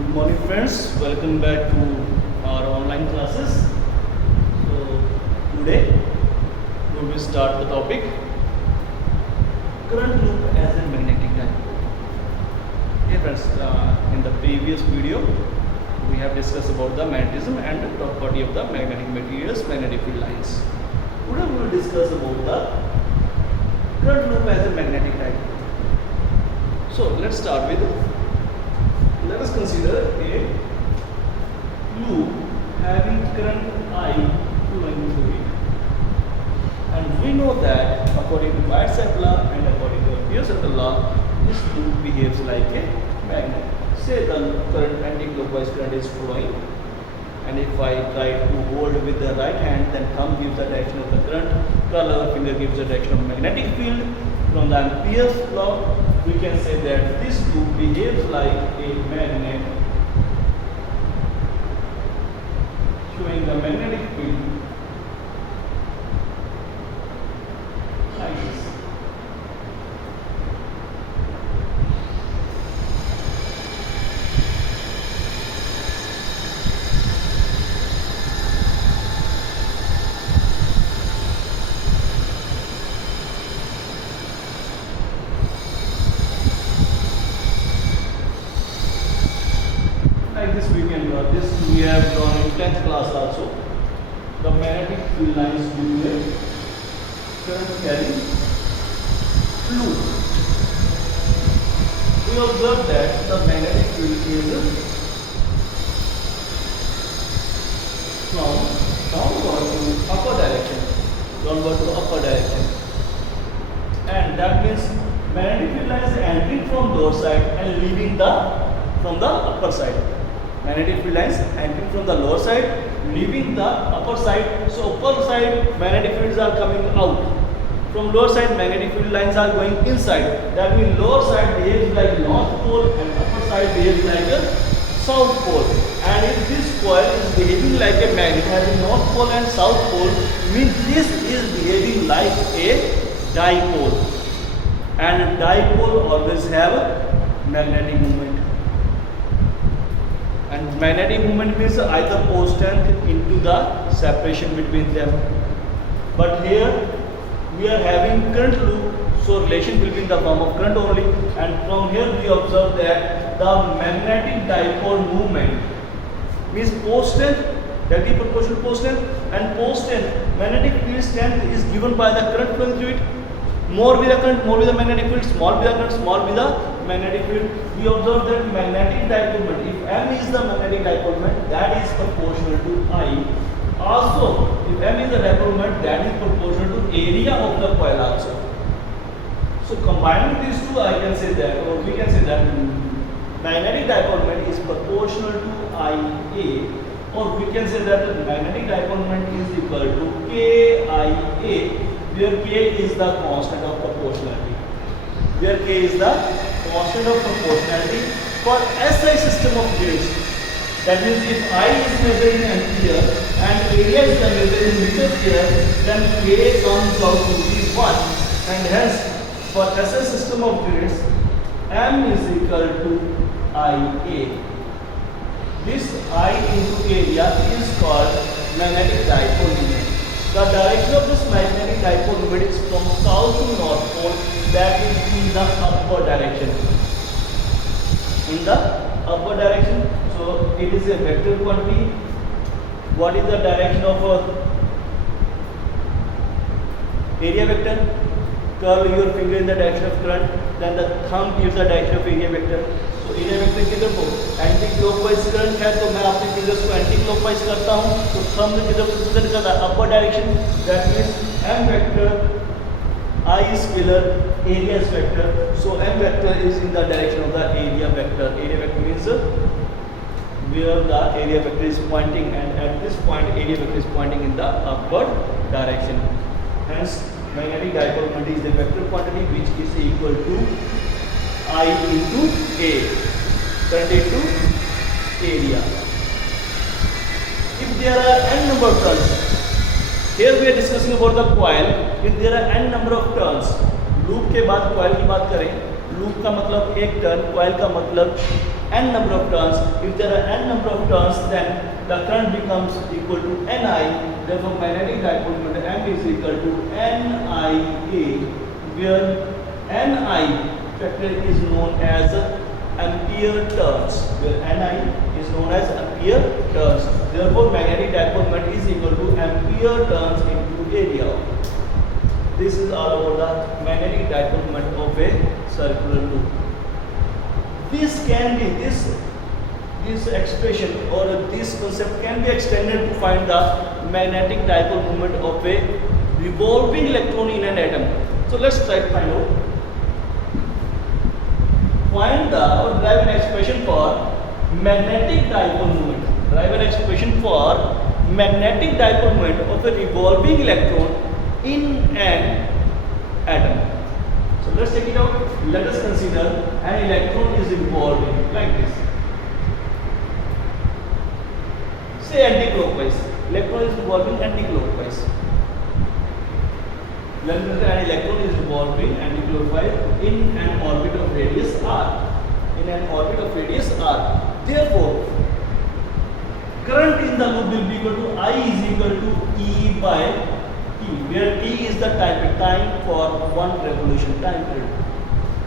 Good morning friends, welcome back to our online classes. So today we will start the topic current loop as a magnetic dipole. Okay friends, in the previous video we have discussed about the magnetism and the property of the magnetic materials, magnetic field lines. Today we will discuss about the current loop as a magnetic dipole. So let's start with, let us consider a loop having current I flowing through it. And we know that according to Weierstrass law and according to Pearson's law, this loop behaves like a magnet. Say the current anti-clockwise current is flowing, and if I try to hold with the right hand, then thumb gives the direction of the current, curl our finger gives the direction of magnetic field. From the Ampere's law, we can say that this loop behaves like a magnet, showing the magnetic field like this. Like this we can draw. This we have drawn in 10th class also. The magnetic field lines due to current carrying loop. We observe that the magnetic field is from downward to upper direction. Downward to upper direction. And that means magnetic field lines entering from lower side and leaving from the upper side. Magnetic field lines entering from the lower side, leaving the upper side. So upper side magnetic fields are coming out. From lower side magnetic field lines are going inside. That means lower side behaves like north pole and upper side behaves like a south pole. And if this coil is behaving like a magnet having north pole and south pole, means this is behaving like a dipole. And dipole always have a magnetic moment. And magnetic moment means either pole strength into the separation between them. But here we are having current loop, so relation will be in the form of current only. And from here we observe that the magnetic dipole movement means pole strength, that is proportional to pole strength, and pole strength, magnetic field strength is given by the current flowing through it. More with the current, more with the magnetic field, small with the current, small with the magnetic field. We observe that magnetic dipole moment, if M is the magnetic dipole moment, that is proportional to I. Also, if M is the dipole moment, that is proportional to area of the coil also. So combining these two, I can say that, or we can say that magnetic dipole moment is proportional to IA, or we can say that the magnetic dipole moment is equal to KIA, where K is the constant of proportionality. Where K is the constant of proportionality for SI system of grids. That means if I is measured in ampere and area is measured in meters here, then K comes out to be 1. And hence, for SI system of grids, M is equal to IA. This I into area is called magnetic dipole moment. The direction of this magnetic dipole moment is from south to north pole, that is in the upper direction. In the upper direction, so it is a vector quantity. What is the direction of area vector? Curl your finger in the direction of current, then the thumb gives the direction of area vector. So area vector किधर को anti clockwise current है, तो मैं अपने fingers को anti clockwise करता हूँ, तो थंब किधर रिप्रेजेंट करता है upper direction. That means m vector I is scalar, area is vector. So m vector is in the direction of the area vector. Area vector means where the area vector is pointing, and at this point area vector is pointing in the upward direction. Hence magnetic dipole moment is a vector quantity which is equal to I into A, current into area. If there are n number of turns, here we are discussing about the coil. If there are n number of turns, loop के बाद coil की बात करें, loop का मतलब एक turn, coil का मतलब n number of turns. If there are n number of turns, then the current becomes equal to Ni. Therefore, magnetic dipole moment M is equal to Nia, where Ni factor is known as ampere turns, where Ni is known as ampere turns. Therefore, magnetic dipole moment is equal to ampere turns into area. This is all about the magnetic dipole moment of a circular loop. This can be this expression or this concept can be extended to find the magnetic dipole moment of a revolving electron in an atom. So let's try to find out. Find the or derive an expression for magnetic dipole moment. Derive an expression for magnetic dipole moment of a revolving electron in an atom. So let's take it out. Let us consider an electron is revolving like this. Say anti-clockwise. Electron is revolving anti-clockwise. Let us consider an electron is revolving anti-clockwise in an orbit of radius r. In an orbit of radius r. Therefore, current in the loop will be equal to I is equal to E by T, where T is the time for one revolution, time period.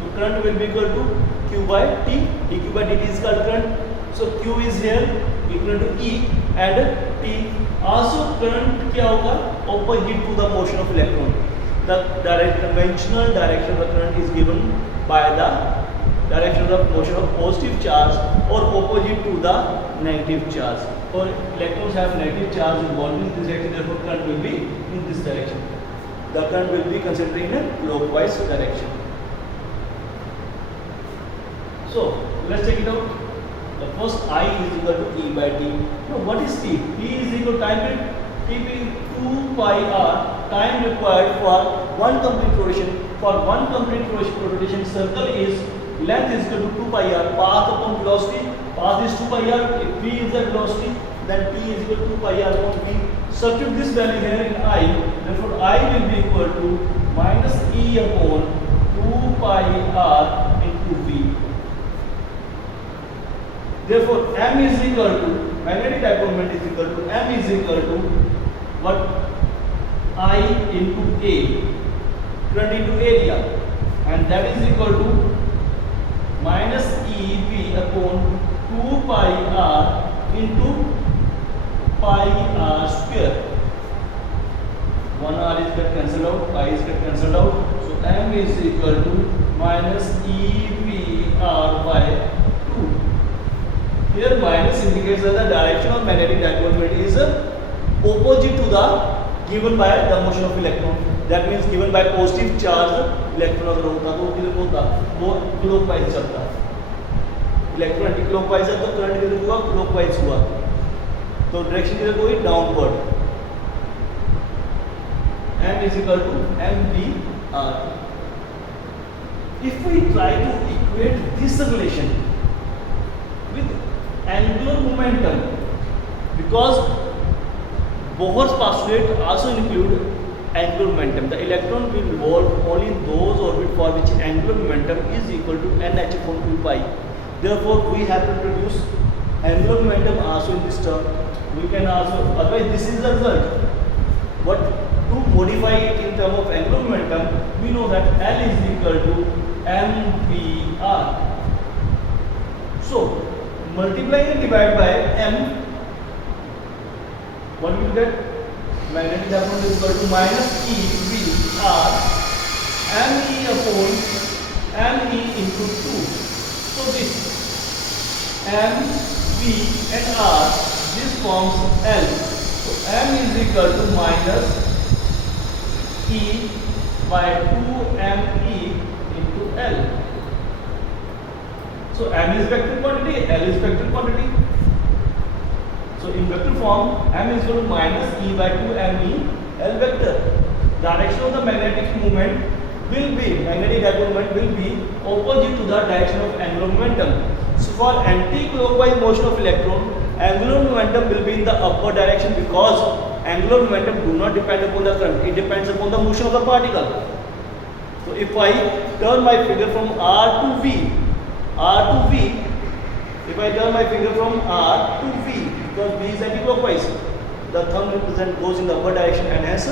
So current will be equal to Q by T, dQ by dt is called current. So Q is here equal to E and T. Also current क्या होगा? Opposite to the motion of electron. The conventional direction of the current is given by the direction of motion of positive charge or opposite to the negative charge. Or electrons have negative charge involved in this direction, therefore current will be in this direction. The current will be considered in a clockwise direction. So let's check it out. The first I is equal to E by T. Now what is T? T is equal to time period. T being 2 pi r, time required for one complete rotation. For one complete rotation, circle is length is equal to 2 pi r. Path upon velocity. Path is 2 pi r. If v is the velocity, then t is equal to 2 pi r upon v. Substitute this value here in I. Therefore, I will be equal to minus E upon 2 pi r into v. Therefore, M is equal to magnetic dipole moment is equal to M is equal to what? I into A, current into area, and that is equal to minus EV upon 2 pi r into pi r square. 1 r is get cancelled out, I is get cancelled out. So M is equal to minus EV r by 2. Here minus indicates that the direction of magnetic dipole moment is opposite to the given by the motion of electron. That means given by positive charge electron अगर होता तो किधर होता? वो clockwise चलता. Electron anti clockwise है तो current किधर हुआ? क्लॉकवाइज हुआ. तो डायरेक्शन किधर हुई? Downward. M is equal to mvr. If we try to equate this relation with angular momentum, because Bohr's postulate also include angular momentum. The electron will revolve only in those orbits for which angular momentum is equal to nh upon 2 pi. Therefore, we have to introduce angular momentum also in this term. We can also, otherwise this is the result. But to modify it in terms of angular momentum, we know that L is equal to mvr. So, multiply and divide by m. What will you get? Magnetic dipole is equal to minus EVR ME upon ME into 2. So this M, V and R, this forms L. So M is equal to minus E by 2ME into L. So M is vector quantity, L is vector quantity. So in vector form, M is equal to minus E by 2ME L vector. Direction of the magnetic moment will be, magnetic dipole moment will be opposite to the direction of angular momentum. So for anti-clockwise motion of electron, angular momentum will be in the upward direction because angular momentum do not depend upon the current, it depends upon the motion of the particle. So if I turn my figure from R to V, If I turn my finger from R to V, because V is anti-clockwise, the thumb goes in the upward direction, and hence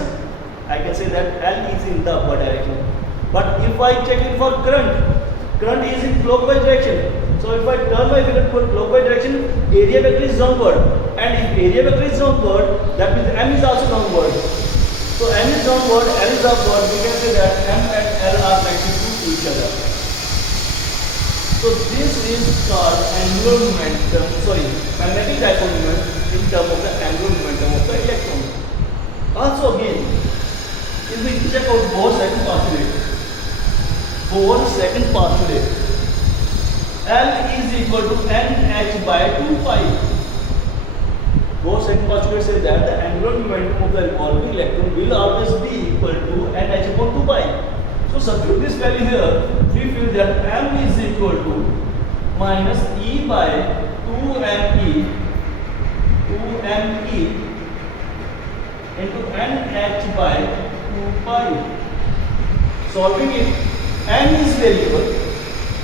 I can say that L is in the upward direction. But if I check it for current is in clockwise direction. So if I turn my finger to clockwise direction, area vector is downward, and if area vector is downward, that means M is also downward. So M is downward, L is upward. We can say that M and L are connected to each other. So this is called angular momentum, magnetic dipole moment in terms of the angular momentum of the electron. Also again, if we check out Bohr's second postulate, L is equal to NH by 2 pi. Bohr's second postulate says that the angular momentum of the revolving electron will always be equal to NH upon 2 pi. So substitute this value here, we feel that M is equal to minus E by 2ME into NH by 2 pi. Solving it, N is variable,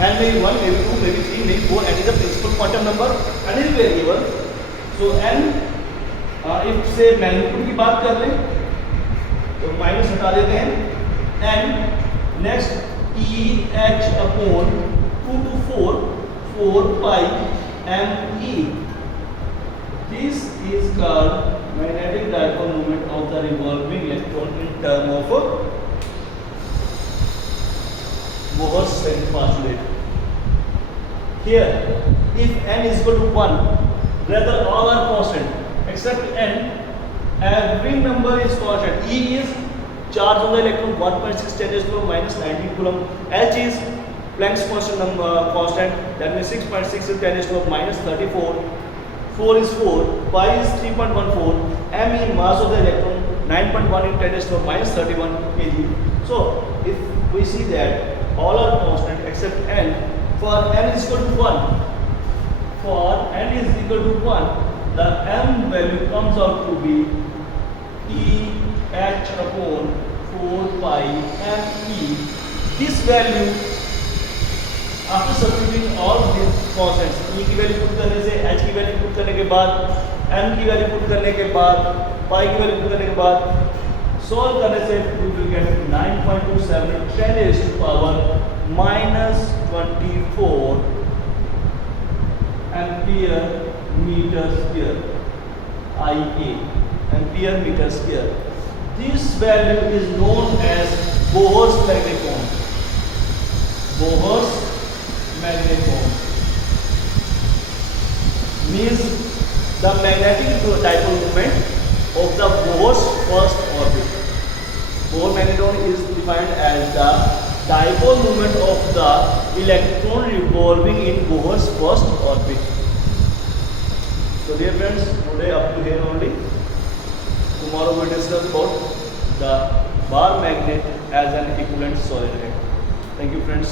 N may be 1, maybe 2, maybe 3, maybe 4, and is the principal quantum number, N is variable. So N, if say magnitude की बात कर लें तो minus हटा देते हैं, N next EH upon 2 to 4 pi ME. This is called magnetic dipole moment of the revolving electron in term of Bohr's second postulate. Here, if N is equal to 1, rather all are constant except N, every number is constant. E is charge on the electron 1.6 10 to the minus 19 coulomb. H is Planck's constant, that means 6.6 10 to the minus 34. 4 is 4, pi is 3.14, M is mass of the electron 9.1 in 10 to the minus 31 kg. So if we see that all are constant except N, for N is equal to 1, the M value comes out to be EH upon 4 pi ME. This value, after substituting all these constants, E की value put करने से, H की value put करने के बाद, M की value put करने के बाद, pi की वैल्यू पुट करने के बाद, solve करने से we will get 9.27 10 raised to power minus 24 ampere meter square, IA, ampere meter square. This value is known as Bohr's magneton. Bohr's magneton means the magnetic dipole moment of the Bohr's first orbit. Bohr magneton is defined as the dipole moment of the electron revolving in Bohr's first orbit. So dear friends, today up to here only. Tomorrow we will discuss about the bar magnet as an equivalent solenoid. Thank you friends.